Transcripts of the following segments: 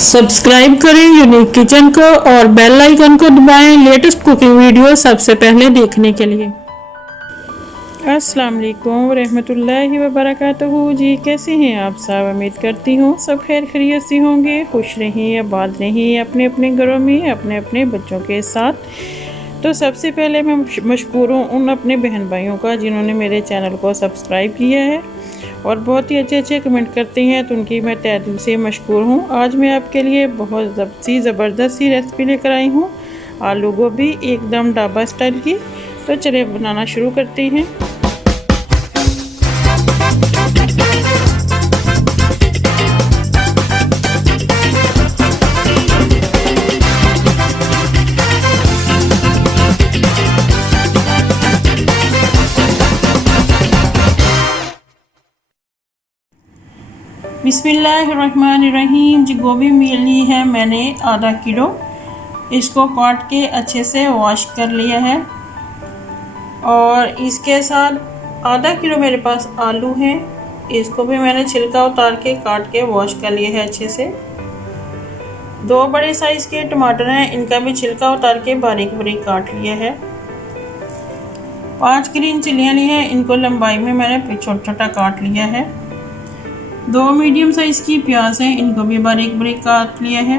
Subscribe करें unique kitchen को और बेल आइकन को दबाएं लेटेस्ट कुकिंग वीडियो सबसे पहले देखने के लिए। अस्सलाम वालेकुम रहमतुल्लाहि व बरकातहू। जी कैसे हैं आप सब? उम्मीद करती हूँ सब खैर खैरियत से होंगे, खुश रहें, आबाद रहें अपने अपने घरों में अपने अपने बच्चों के साथ। तो सबसे पहले मैं मशकूर हूँ उन अपने बहन भाइयों का जिन्होंने मेरे चैनल को सब्सक्राइब किया है और बहुत ही अच्छे अच्छे कमेंट करते हैं, तो उनकी मैं तहे दिल से मशकूर हूँ। आज मैं आपके लिए बहुत ज़बरदस्त सी रेसिपी लेकर आई हूँ, आलू गोभी एकदम ढाबा स्टाइल की। तो चलिए बनाना शुरू करते हैं। बिस्मिल्लाहिर्रहमानिर्रहीम। जी गोभी मिली है मैंने आधा किलो। इसको काट के अच्छे से वॉश कर लिया है और इसके साथ आधा किलो मेरे पास आलू हैं। इसको भी मैंने छिलका उतार के काट के वॉश कर लिया है अच्छे से। 2 बड़े साइज़ के टमाटर हैं, इनका भी छिलका उतार के बारीक बारीक काट लिया है। 5 ग्रीन चिलियाँ ली हैं, इनको लंबाई में मैंने छोटा छोटा काट लिया है। 2 मीडियम साइज़ की प्याज हैं, इनको भी बारीक बारीक काट लिया है।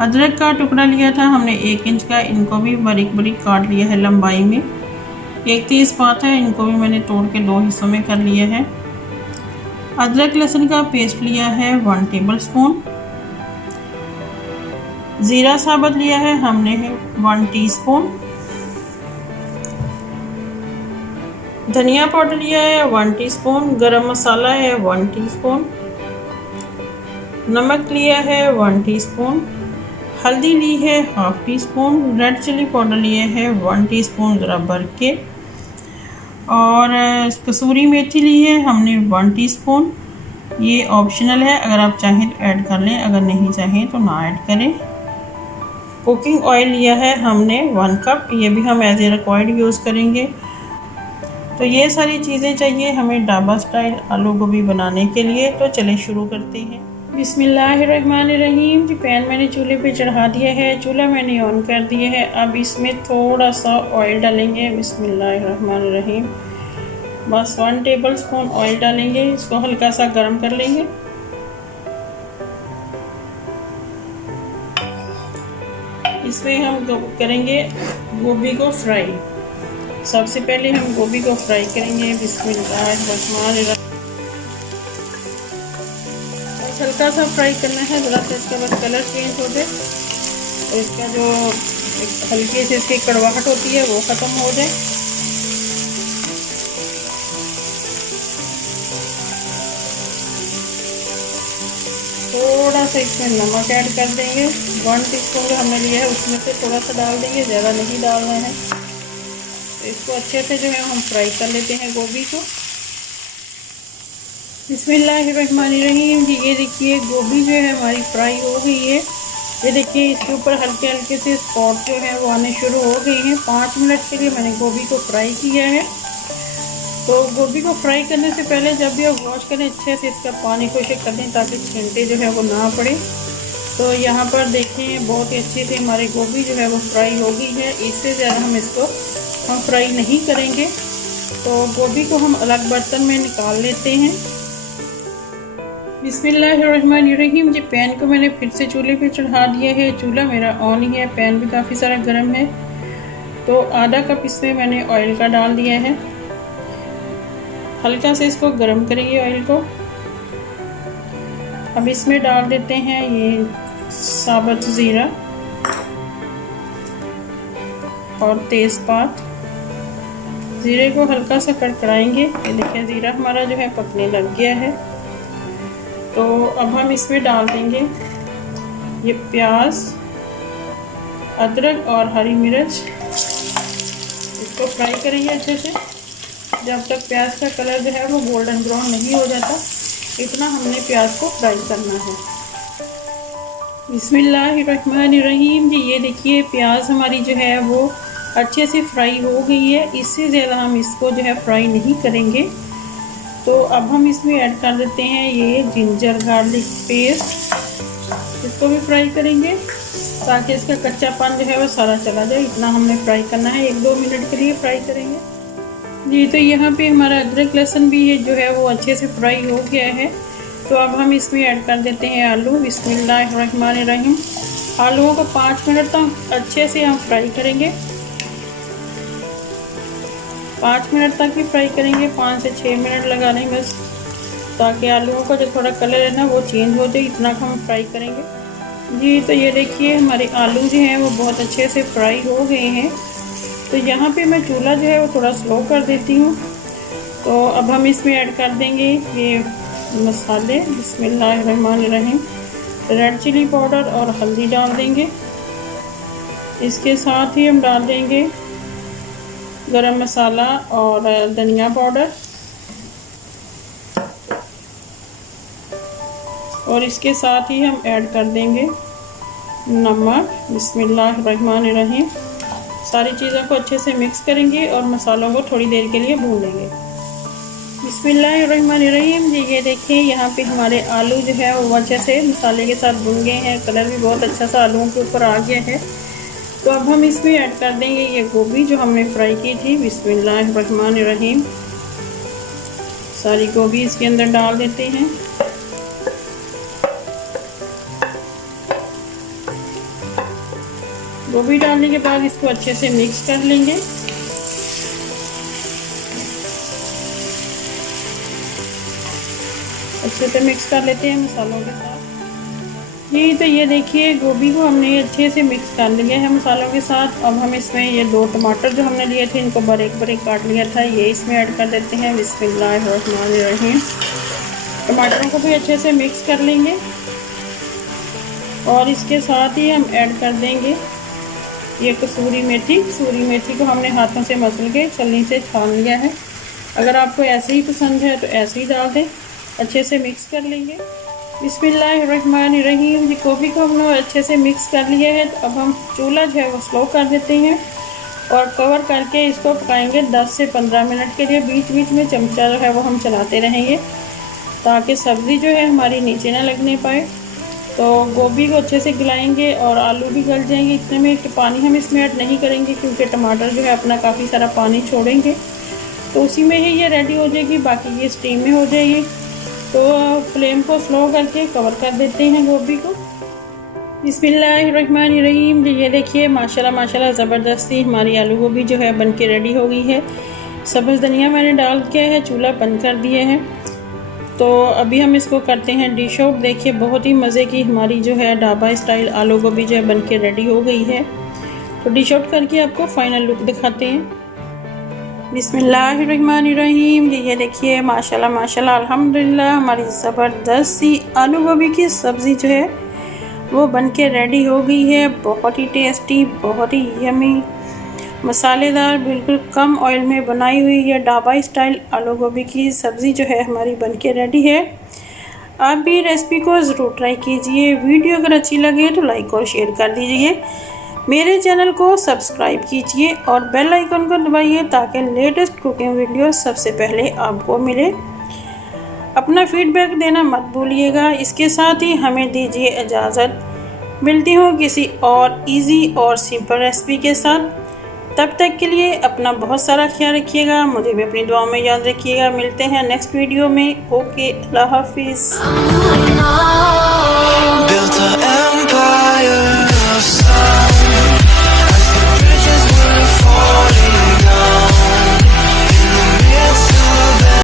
अदरक का टुकड़ा लिया था हमने 1 इंच का, इनको भी बारीक बारीक काट लिया है लंबाई में। 1 तेज़पात है, इनको भी मैंने तोड़ के 2 हिस्सों में कर लिया है। अदरक लहसुन का पेस्ट लिया है 1 टेबल स्पून। ज़ीरा साबुत लिया है हमने 1 टीस्पून। धनिया पाउडर लिया है 1 टीस्पून। गरम मसाला है 1 टीस्पून। नमक लिया है 1 टीस्पून। हल्दी ली है 1/2 टीस्पून। रेड चिली पाउडर लिए है 1 टीस्पून ज़रा भर के। और कसूरी मेथी ली है हमने 1 टीस्पून। ये ऑप्शनल है, अगर आप चाहें तो ऐड कर लें, अगर नहीं चाहें तो ना ऐड करें। कुकिंग ऑयल लिया है हमने 1 कप, ये भी हम एज ए रिक्वायर्ड यूज़ करेंगे। तो ये सारी चीज़ें चाहिए हमें ढाबा स्टाइल आलू गोभी बनाने के लिए। तो चले शुरू करते हैं। बिस्मिल्लाहिर्रहमानिर्रहीम। जी पैन मैंने चूल्हे पे चढ़ा दिया है, चूल्हा मैंने ऑन कर दिया है। अब इसमें थोड़ा सा ऑयल डालेंगे। बिस्मिल्लाहिर्रहमानिर्रहीम। बस 1 टेबल स्पून ऑयल डालेंगे, इसको हल्का सा गर्म कर लेंगे। इसमें हम करेंगे गोभी को फ्राई। सबसे पहले हम गोभी को फ्राई करेंगे। बिस्मिल्लाहिर्रहमानिर्रहीम। हल्का सा फ्राई करना है, ज़रा सा इसके बाद कलर चेंज हो जाए और इसका जो हल्के से इसकी कड़वाहट होती है वो ख़त्म हो जाए। थोड़ा सा इसमें नमक ऐड कर देंगे। 1 टीस्पून जो हमने लिया है उसमें से थोड़ा सा डाल देंगे, ज़्यादा नहीं डालना है। तो इसको अच्छे से जो है हम फ्राई कर लेते हैं गोभी को। बिस्मिल्लाहिर्रहमानिर्रहीम। जी ये देखिए गोभी जो है हमारी फ्राई हो गई है। ये देखिए इसके ऊपर हल्के हल्के से स्पॉट जो है वो आने शुरू हो गए हैं। 5 मिनट के लिए मैंने गोभी को फ्राई किया है। तो गोभी को फ्राई करने से पहले जब भी आप वॉश करें अच्छे से इसका पानी को चेक कर दें ताकि छींटे जो है वो ना पड़े। तो यहाँ पर देखें बहुत ही अच्छे से हमारी गोभी जो है वो फ्राई हो गई है। इससे ज़्यादा हम फ्राई नहीं करेंगे। तो गोभी को हम अलग बर्तन में निकाल लेते हैं। बिस्मिल्लाहिर्रहमानिर्रहीम। जी पैन को मैंने फिर से चूल्हे पे चढ़ा दिया है, चूल्हा मेरा ऑन ही है, पैन भी काफ़ी सारा गर्म है। तो आधा कप इसमें मैंने ऑयल का डाल दिया है। हल्का से इसको गर्म करेंगे ऑयल को। अब इसमें डाल देते हैं ये साबुत ज़ीरा और तेज़पात। ज़ीरे को हल्का सा कड़कड़ाएंगे। ये देखिए ज़ीरा हमारा जो है पकने लग गया है। तो अब हम इसमें डाल देंगे ये प्याज, अदरक और हरी मिर्च। इसको फ्राई करेंगे अच्छे से जब तक प्याज का कलर जो है वो गोल्डन ब्राउन नहीं हो जाता, इतना हमने प्याज को फ्राई करना है। बिस्मिल्लाहिर्रहमानिर्रहीम। जी ये देखिए प्याज हमारी जो है वो अच्छे से फ्राई हो गई है। इससे ज़्यादा हम इसको जो है फ्राई नहीं करेंगे। तो अब हम इसमें ऐड कर देते हैं ये जिंजर गार्लिक पेस्ट इसको भी फ्राई करेंगे ताकि इसका कच्चापन जो है वो सारा चला जाए। इतना हमने फ्राई करना है, 1-2 मिनट के लिए फ्राई करेंगे जी। तो यहाँ पे हमारा अदरक लहसुन भी जो है वो अच्छे से फ्राई हो गया है। तो अब हम इसमें ऐड कर देते हैं आलू। बिस्मिल्लाहिर्रहमानिर्रहीम। आलूओं को 5 मिनट तक अच्छे से हम फ्राई करेंगे। 5 मिनट तक ही फ्राई करेंगे, 5 से 6 मिनट लगा लें बस, ताकि आलूओं का जो थोड़ा कलर है ना वो चेंज हो जाए। इतना हम फ्राई करेंगे जी। तो ये देखिए हमारे आलू जो हैं वो बहुत अच्छे से फ्राई हो गए हैं। तो यहाँ पे मैं चूल्हा जो है वो थोड़ा स्लो कर देती हूँ। तो अब हम इसमें ऐड कर देंगे ये मसाले। बिस्मिल्लाहिर्रहमानिर्रहीम। रेड चिली पाउडर और हल्दी डाल देंगे। इसके साथ ही हम डाल देंगे गरम मसाला और धनिया पाउडर, और इसके साथ ही हम ऐड कर देंगे नमक। बिस्मिल्लाहिर्रहमानिर्रहीम। सारी चीज़ों को अच्छे से मिक्स करेंगे और मसालों को थोड़ी देर के लिए भून लेंगे। बिस्मिल्लाहिर्रहमानिर्रहीम जी। ये देखिए यहाँ पे हमारे आलू जो है वो अच्छे से मसाले के साथ भून गए हैं। कलर भी बहुत अच्छा सा आलूओं के ऊपर आ गया है। तो अब हम इसमें ऐड कर देंगे ये गोभी जो हमने फ्राई की थी। बिस्मिल्लाहिर्रहमानिर्रहीम। सारी गोभी इसके अंदर डाल देते हैं। गोभी डालने के बाद इसको अच्छे से मिक्स कर लेंगे। अच्छे से मिक्स कर लेते हैं मसालों के साथ जी। तो ये देखिए गोभी को हमने अच्छे से मिक्स कर लिया है मसालों के साथ। अब हम इसमें ये 2 टमाटर जो हमने लिए थे इनको बारीक बारीक काट लिया था, ये इसमें ऐड कर देते हैं। बिस्मिल्लाहिर्रहमानिर्रहीम। टमाटरों को भी अच्छे से मिक्स कर लेंगे और इसके साथ ही हम ऐड कर देंगे ये कसूरी मेथी को हमने हाथों से मसल के छलनी से छान लिया है। अगर आपको ऐसे ही पसंद है तो ऐसे ही डाल दें। अच्छे से मिक्स कर लेंगे। बिस्मिल्लाहिर्रहमानिर्रहीम जी। गोभी को हमने अच्छे से मिक्स कर लिया है। तो अब हम चूल्हा जो है वो स्लो कर देते हैं और कवर करके इसको पकाएंगे 10 से 15 मिनट के लिए। बीच बीच में चमचा जो है वो हम चलाते रहेंगे ताकि सब्ज़ी जो है हमारी नीचे ना लगने पाए। तो गोभी को अच्छे से गलाएंगे और आलू भी गल जाएंगे। इतने में कि पानी हम इसमें ऐड नहीं करेंगे क्योंकि टमाटर जो है अपना काफ़ी सारा पानी छोड़ेंगे। तो उसी में ही ये रेडी हो जाएगी, बाकी ये स्टीम में हो जाएगी। तो फ्लेम को स्लो करके कवर कर देते हैं गोभी को। बिस्मिल्लाहिर्रहमानिर्रहीम जी। ये देखिए माशाल्लाह माशाल्लाह ज़बरदस्ती हमारी आलू गोभी जो है बन के रेडी हो गई है। सब्ज़ धनिया मैंने डाल दिया है, चूल्हा बंद कर दिया है। तो अभी हम इसको करते हैं डिश आउट। देखिए बहुत ही मज़े की हमारी जो है ढाबा स्टाइल आलू गोभी जो है बन के रेडी हो गई है। तो डिश आउट करके आपको फाइनल लुक दिखाते हैं। बिस्मिल्लाहिर्रहमानिर्रहीम जी। ये देखिए माशाल्लाह माशाल्लाह अल्हम्दुलिल्लाह हमारी ज़बरदस्त सी आलू गोभी की सब्ज़ी जो है वो बन के रेडी हो गई है। बहुत ही टेस्टी, बहुत ही यमी, मसालेदार, बिल्कुल कम ऑयल में बनाई हुई है ढाबा स्टाइल आलू गोभी की सब्ज़ी जो है हमारी बनके रेडी है। आप भी रेसिपी को ज़रूर ट्राई कीजिए। वीडियो अगर अच्छी लगे तो लाइक और शेयर कर दीजिए। मेरे चैनल को सब्सक्राइब कीजिए और बेल आइकन को दबाइए ताकि लेटेस्ट कुकिंग वीडियो सबसे पहले आपको मिले। अपना फीडबैक देना मत भूलिएगा। इसके साथ ही हमें दीजिए इजाज़त। मिलती हूँ किसी और इजी और सिंपल रेसिपी के साथ। तब तक के लिए अपना बहुत सारा ख्याल रखिएगा। मुझे भी अपनी दुआओं में याद रखिएगा। मिलते हैं नेक्स्ट वीडियो में। ओके, अल्लाह हाफिज़।